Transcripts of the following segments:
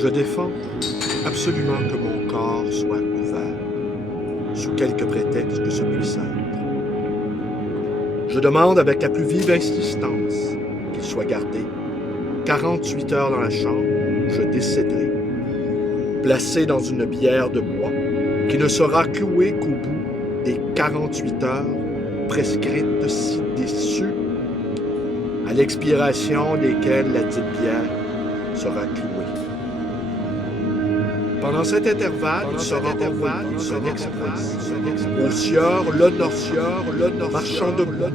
Je défends absolument que mon corps soit ouvert, sous quelque prétexte que ce puisse être. Je demande avec la plus vive insistance qu'il soit gardé 48 heures dans la chambre où je décéderai, placé dans une bière de bois qui ne sera clouée qu'au bout des 48 heures prescrites ci-dessus, à l'expiration desquelles la dite bière sera clouée. Pendant cet intervalle, il sera envoyé un express au sieur l'honneur, marchand de bois.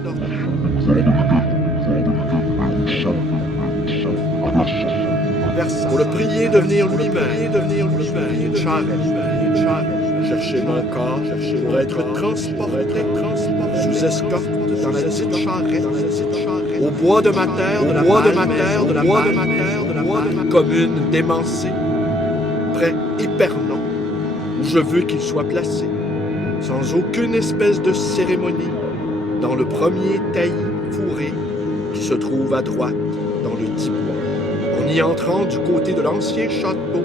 Pour le prier de venir lui-même, une charrette, chercher mon corps pour être transporté sous escorte dans la dite charrette, au bois de ma terre, de la commune démancée, près Épernon, où je veux qu'il soit placé, sans aucune espèce de cérémonie, dans le premier taillis fourré qui se trouve à droite dans le dit bois, en y entrant du côté de l'ancien château.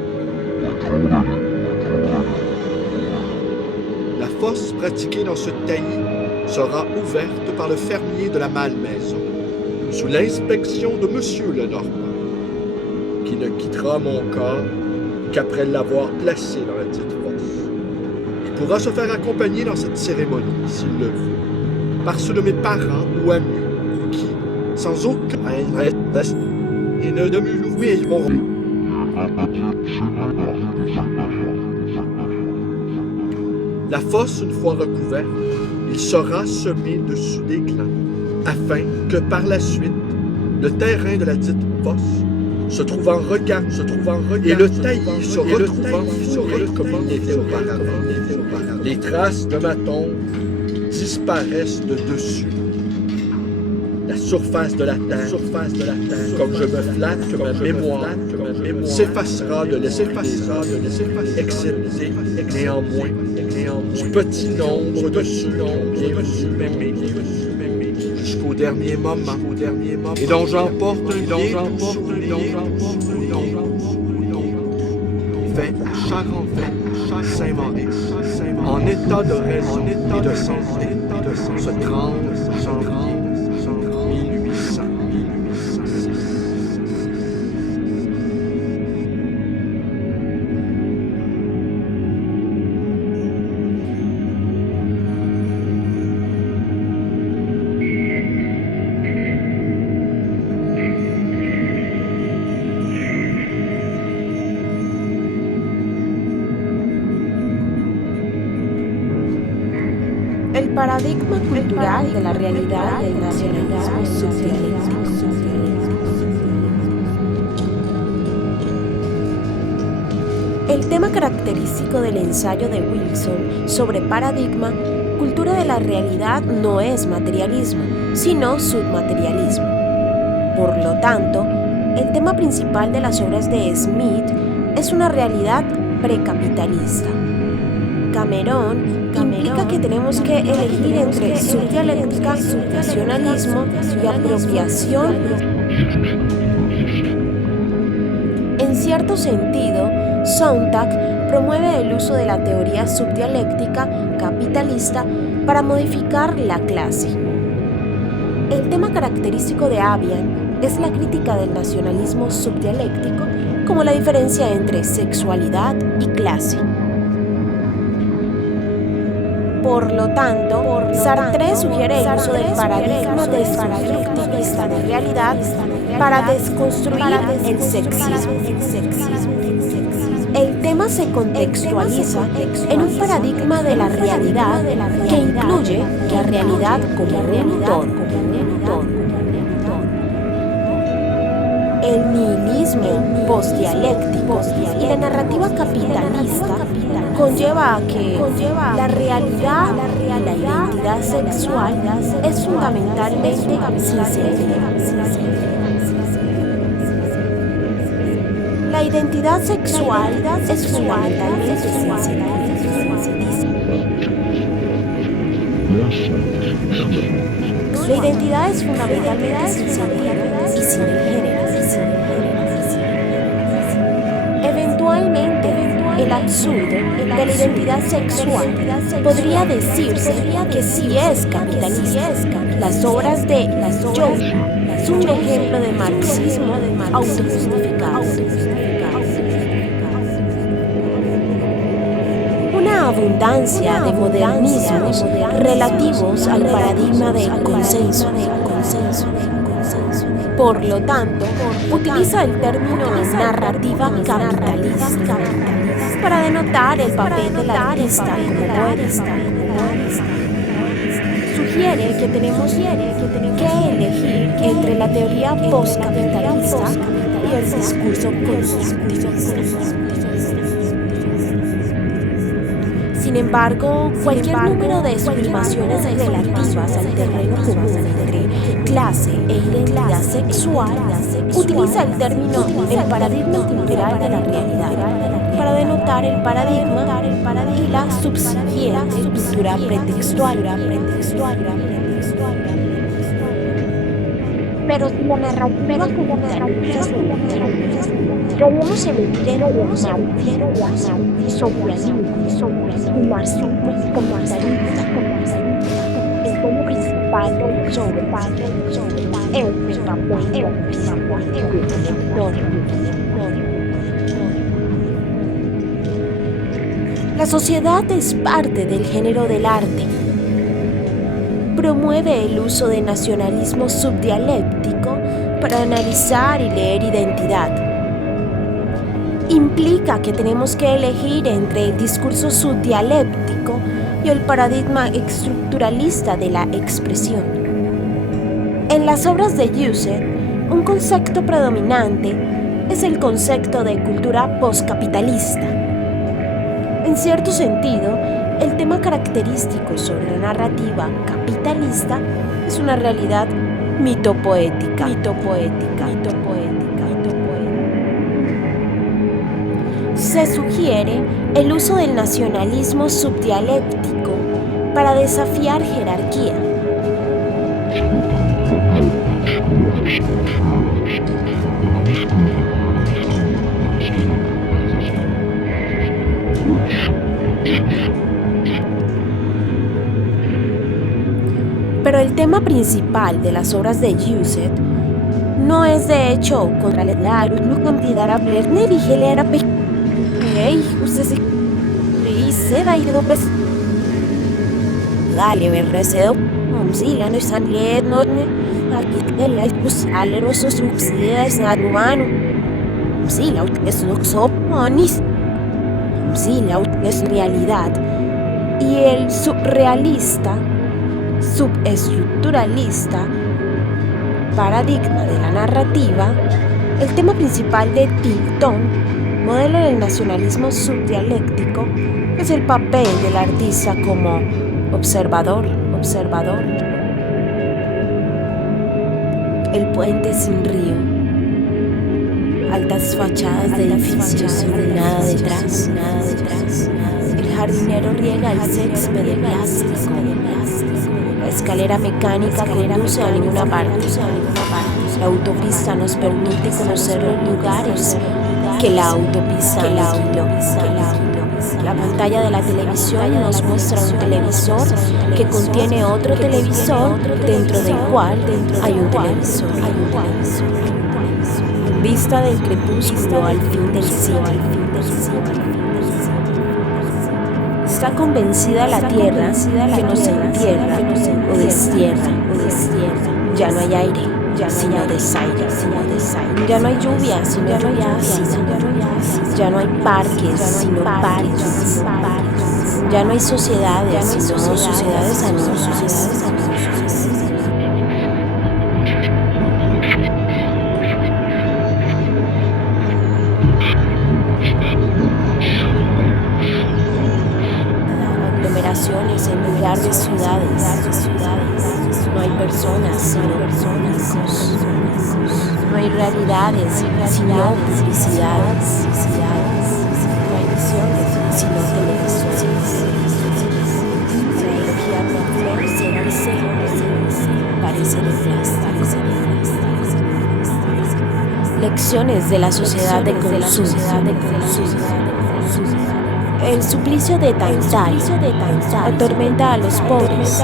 La fosse pratiquée dans ce taillis sera ouverte par le fermier de la Malmaison, sous l'inspection de Monsieur Lenormand, qui ne quittera mon corps qu'après l'avoir placé dans la dite fosse. Il pourra se faire accompagner dans cette cérémonie, s'il le veut, par ceux de mes parents ou amis, qui, sans aucun et ne de m'ouvrir la fosse, une fois recouverte, il sera semé dessus des clans, afin que par la suite, le terrain de la dite fosse se trouvant regard, et le taillis se retrouvant comme il était auparavant. Les traces de ma tombe disparaissent de dessus la surface de la terre, comme je me flatte que ma mémoire s'effacera de l'esprit, excepté néanmoins du petit nombre de ceux qui ont bien voulu m'aimer jusqu'au dernier moment, et dont j'emporte un bien souvenir fait à Charenton, Saint-Maurice, en état de raison et de santé, ce 30 janvier 1800. El paradigma cultural de la realidad del nacionalismo subdialéctico. El tema característico del ensayo de Wilson sobre paradigma, cultura de la realidad, no es materialismo, sino submaterialismo. Por lo tanto, el tema principal de las obras de Smith es una realidad precapitalista. Cameron implica que tenemos que elegir entre subdialéctica, nacionalismo y apropiación. En cierto sentido, Sontag promueve el uso de la teoría subdialéctica capitalista para modificar la clase. El tema característico de Avian es la crítica del nacionalismo subdialéctico como la diferencia entre sexualidad y clase. Por lo tanto, Sartre sugiere el uso del paradigma destructivista de realidad para desconstruir el sexismo. El tema se contextualiza en un paradigma de la realidad que incluye la realidad como un todo. El nihilismo postdialéctico y la narrativa capitalista conlleva a que la realidad y la identidad sexual es fundamentalmente sinceridad. La identidad sexual es fundamentalmente sinceridad. La identidad es fundamentalmente sinceridad y sin el género. absurdo de la identidad sexual, podría decirse que sí es capitalista. Las obras de Joe son un ejemplo de marxismo autojustificado. Una abundancia de modernismos relativos al paradigma del consenso. Por lo tanto, utiliza el término narrativa capitalista para denotar el papel del artista como poeta. Sugiere que tenemos que elegir entre la teoría postcapitalista y el discurso constructivista. Sin embargo, cualquier número de afirmaciones relativas al terreno común entre clase e identidad sexual utiliza el término el paradigma cultural de la realidad para denotar el paradigma y la subsiguiente cultura pretextual. Pero si la narrativa capitalista debemos elegir el socialismo y marxismo capitalista el tema principal sobre el papel La sociedad es parte del género del arte. Promueve el uso de nacionalismo subdialéctico para analizar y leer identidad. Implica que tenemos que elegir entre el discurso subdialéctico y el paradigma estructuralista de la expresión. En las obras de Yuset, un concepto predominante es el concepto de cultura postcapitalista. En cierto sentido, el tema característico sobre la narrativa capitalista es una realidad mitopoética. Se sugiere el uso del nacionalismo subdialéctico para desafiar jerarquía. Pero el tema principal de las obras de Yuset no es de hecho contra la luz considerable ni gelera usted se da y pues dale me recedo si la no están no aquí de la usale los subsidios anuano si la es lo soponis si la es realidad y el surrealista subestructuralista paradigma de la narrativa. El tema principal de Tilton, modelo del nacionalismo subdialéctico, es el papel del artista como observador. El puente sin río, altas fachadas de edificios sin nada detrás. El jardinero riega el césped de plástico. La escalera mecánica conduce a ninguna parte. La autopista nos permite conocer los lugares que la autopista alquiló. La pantalla de la televisión nos muestra un televisor que contiene otro televisor dentro del cual hay un televisor. Vista del crepúsculo al fin del siglo. Está convencida la tierra que nos entierra o destierra. Ya no hay aire, sino desaire. Ya no hay lluvia, sino lluvia ácida. Ya no hay parques, sino parques. Ya no hay sociedades, sino sociedades anónimas. En lugar de ciudades. No hay personas, sino personas. No hay realidades, sino publicidades. No hay visiones, sino televisores. La ideología parece de plástico. Lecciones de la sociedad de consumo. El suplicio de Tantal atormenta a los pobres,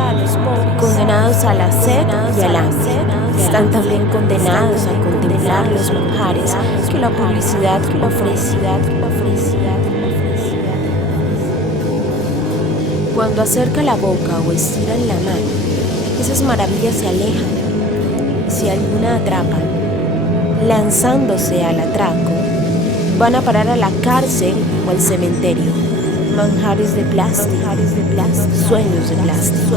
condenados a la sed y al hambre. Están también condenados a contemplar los manjares que la publicidad ofrece. Cuando acerca la boca o estiran la mano, esas maravillas se alejan. Si alguna atrapan, lanzándose al atraco, van a parar a la cárcel o al cementerio. Manjares de plástico, sueños de plástico.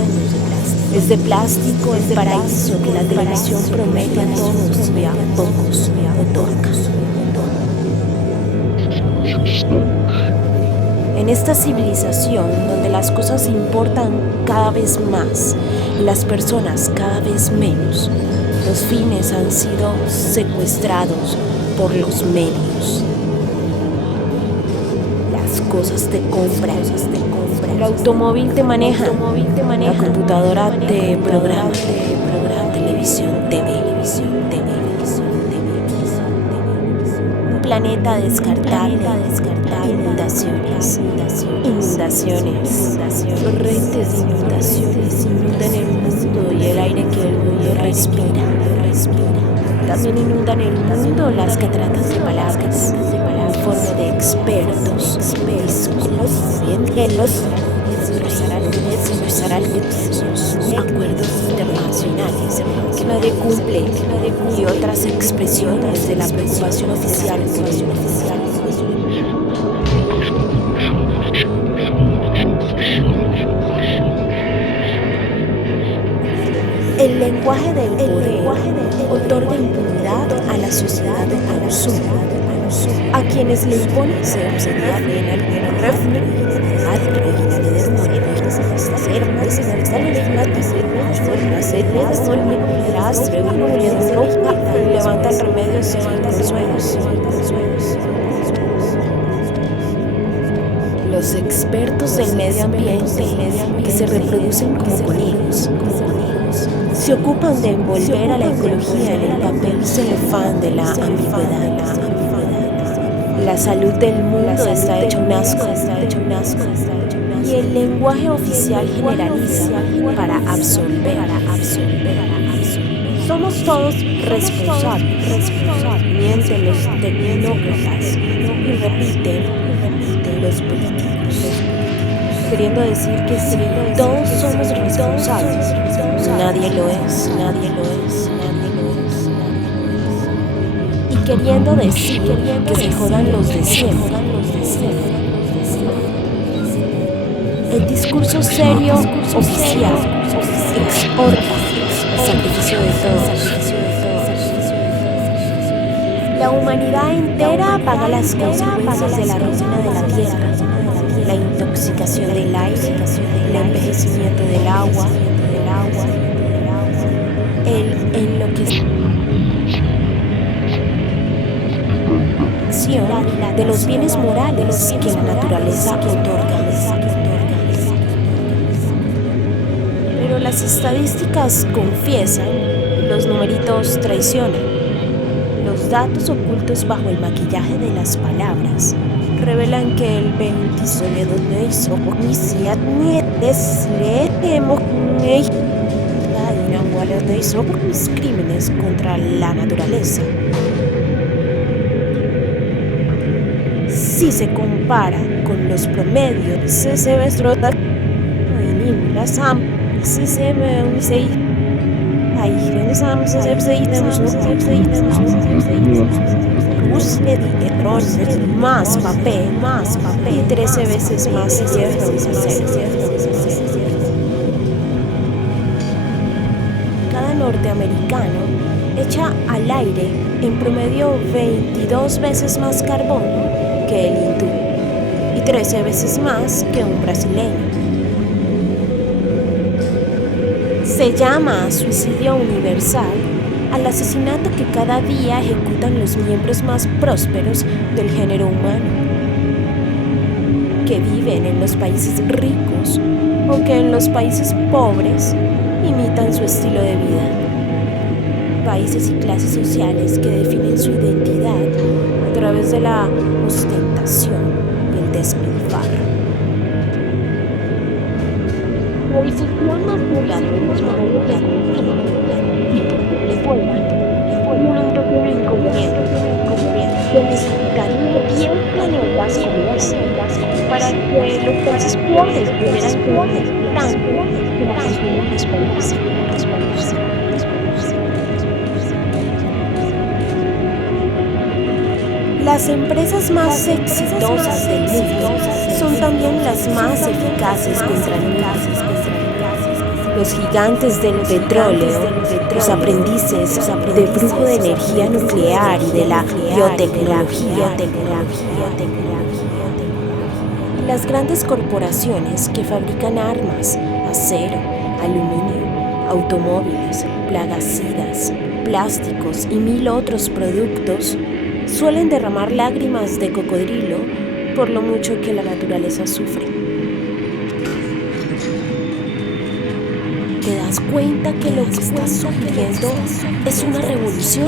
Es de plástico el paraíso que la televisión promete a todos y a pocos otorga. En esta civilización donde las cosas importan cada vez más y las personas cada vez menos, los fines han sido secuestrados por los medios. Las cosas te compran, el automóvil te maneja, la computadora te programa, televisión te ve. Un planeta descartable, inundaciones, torrentes de inundaciones inundan el mundo y el aire que el mundo respira. También inundan el mundo las cataratas de palabras, en forma de expertos, acuerdos internacionales que nadie cumple y otras expresiones de la preocupación oficial. El lenguaje del poder otorga impunidad a la sociedad de consumo, a quienes le imponen ser observables en el refugio. Levantan remedios en consuelos. Los expertos del medio ambiente que se reproducen como conejos se ocupan de envolver a la ecología en el papel celofán de la ambigüedad. La salud del mundo está hecho un asco. Y el lenguaje oficial generaliza para absolver. Somos todos responsables. Mienten los tecnócratas y repiten los políticos, queriendo decir que sí, todos somos responsables. Nadie lo es. Y queriendo decir que se jodan los de siempre. El discurso serio oficial exporta el sacrificio de todos. La humanidad entera paga las consecuencias de la ruina de la tierra, la intoxicación del aire, el envejecimiento del agua, el enloquecimiento de los bienes morales que la naturaleza otorga. Pero las estadísticas confiesan, los numeritos traicionan. Los datos ocultos bajo el maquillaje de las palabras revelan que el 27 de crímenes contra la naturaleza. Si se compara con los promedios, se ve más papel y 13 veces más hierro. Cada norteamericano echa al aire en promedio 22 veces más carbono que el hindú y 13 veces más que un brasileño. Se llama suicidio universal al asesinato que cada día ejecutan los miembros más prósperos del género humano, que viven en los países ricos o que en los países pobres imitan su estilo de vida. Países y clases sociales que definen su identidad a través de la ostentación y el despilfarro. La difusión más plural de los modelos de un pequeño inconveniente que necesitaría 10 planetas para que los transportes pudieran tanto que la continuidad responderse. Las empresas más exitosas del mundo son también las más eficaces contra el cáncer. Los gigantes del petróleo, los aprendices de flujo de energía nuclear y de la biotecnología. Las grandes corporaciones que fabrican armas, acero, aluminio, automóviles, plaguicidas, plásticos y 1000 otros productos suelen derramar lágrimas de cocodrilo por lo mucho que la naturaleza sufre. ¿Te das cuenta que lo que estás sufriendo es una revolución?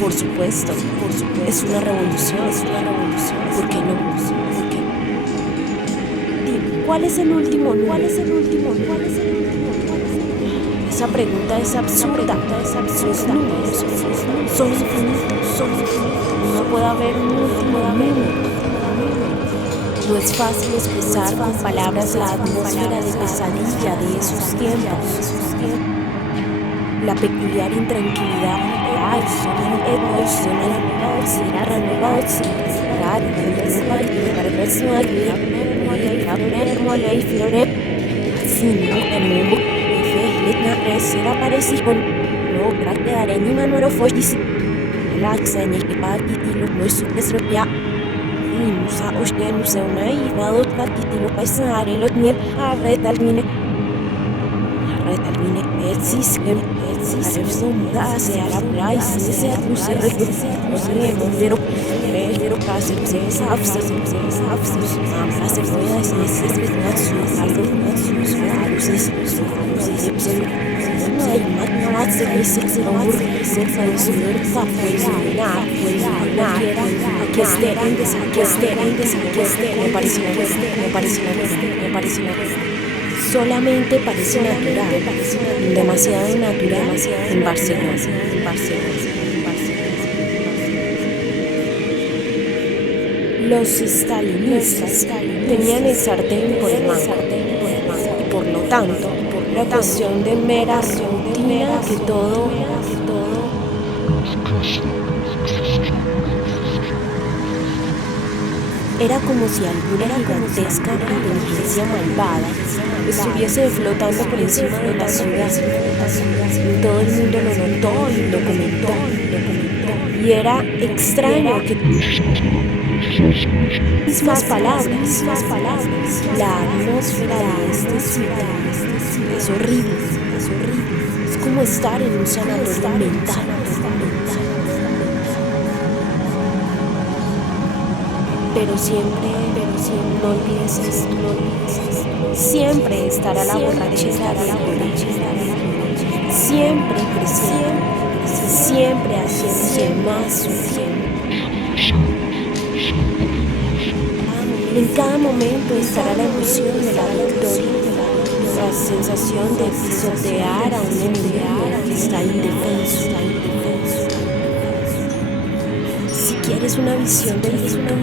Por supuesto, es una revolución. ¿Por qué no? Dime, ¿cuál es el último número? Esa pregunta es absurda. Los números son infinitos. No puede haber un último número. No es fácil expresar con palabras la atmósfera de pesadilla de esos tiempos. La peculiar intranquilidad Nusa oshne nusa unai vadot vatitilo paisare lotniel arretalmine etsis arefsum dase araplai se arusere mondero kaser safs amrase foyas natsu alusis Ay, mat se dice amor se faz aquí esté, me parece una solamente parece natural, demasiado natural en Barcelona. Los stalinistas tenían el sartén por el mango y por lo tanto la cuestión de mera rutina que todo era como si alguna gigantesca inteligencia malvada estuviese flotando por encima de la ciudad. Todo el mundo lo notó y lo comentó. Y era extraño que mismas palabras, la atmósfera de este sitio es horrible. Es como estar en un sanatorio mental. Pero siempre, no olvides esto. Siempre estará la borrachera de la siempre creciendo, siempre haciéndose más sutil. En cada momento estará la emoción de la victoria, la sensación de pisotear a un enemigo que está indefenso. Si quieres una visión del futuro,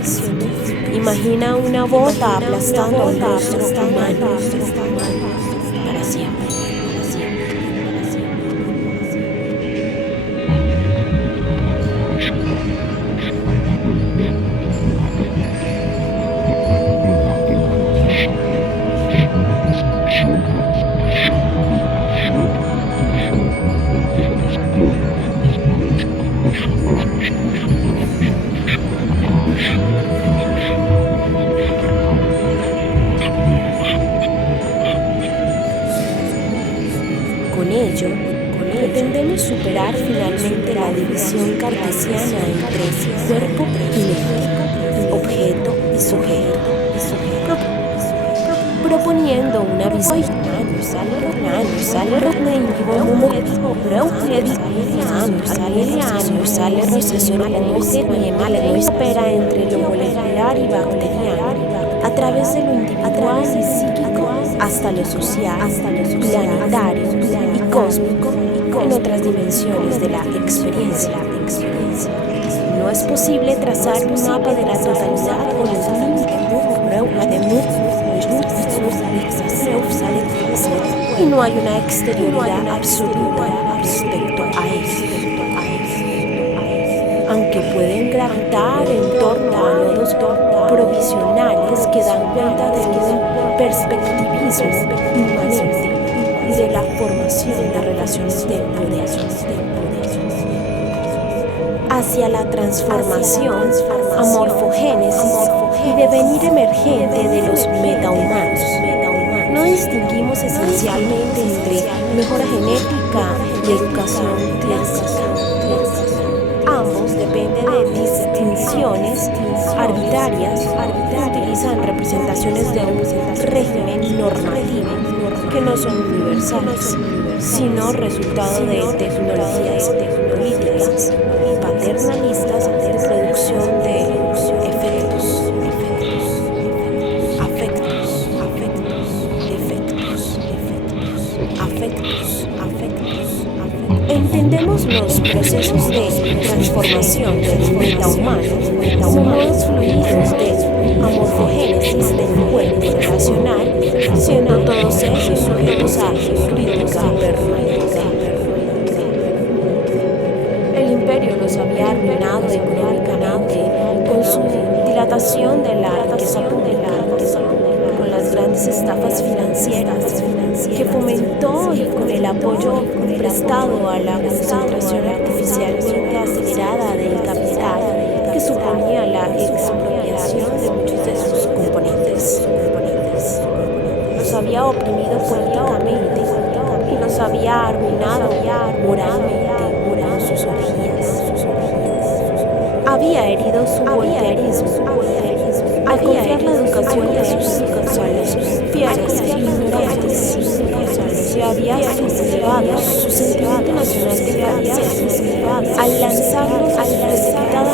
imagina una bota aplastando a un rostro humano para siempre. Pretendemos superar finalmente la división cartesiana entre cuerpo y mente, objeto y sujeto, proponiendo una visión espera entre lo molecular y bacteriano, a través de lo individual y psíquico hasta lo social, planetario y cósmico, en otras dimensiones de la experiencia. No es posible trazar un mapa de la totalidad con los límites y no hay una exterioridad absoluta respecto a eso. Aunque pueden gravitar en torno a nodos provisionales que dan cuenta de un perspectivismo inmanente y de la formación de relaciones de poder. Hacia la transformación, amorfogénesis y devenir emergente de los metahumanos. No distinguimos esencialmente entre mejora genética y educación clásica. Ambos dependen de distinciones arbitrarias que utilizan representaciones de un régimen normativo que no son universales, sino resultado de tecnologías políticas paternalistas de producción de efectos, afectos. Entendemos los procesos de transformación del metahumano como modos fluidos de amorfogénesis del cuerpo relacional, siendo todos ellos sujetos a crítica permanente. El imperio los había arruinado económicamente con su dilatación de la riqueza pública, con las grandes estafas financieras que fomentó y con el apoyo prestado a la concentración artificialmente acelerada del capital que suponía la expropiación de muchos de sus componentes. Los había oprimido políticamente y los había arruinado moralmente con sus orgías. Había herido su voluntarismo al confiar la educación de sus hijos a los fieles e ignorantes. Se había sublevado su sentimiento nacional de grandeza al lanzarlos a su precipitada